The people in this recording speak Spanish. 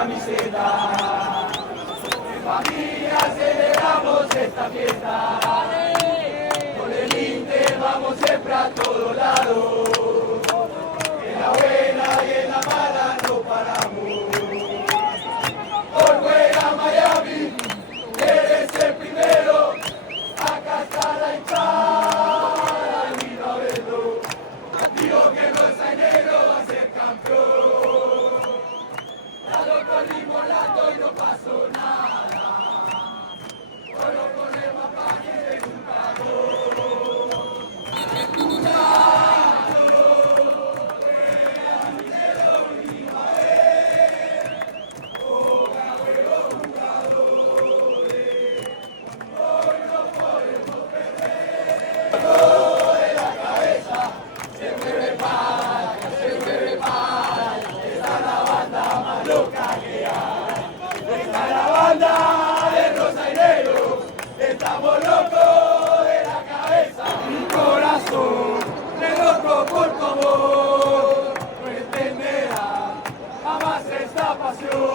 camiseta. En familia celebramos esta fiesta. Con el Inter vamos siempre a todos lados. En la buena y en la mala no paramos. Por fuera Miami, eres el primero. Acá está la hinchada y vino a verlo. Digo que Rosa y Negro va a ser campeón. Dado corrimos lato y no pasó nada. No lo ponemos a parir de un estamos locos de la cabeza. Mi corazón me loco por tu amor. No entenderá jamás esta pasión.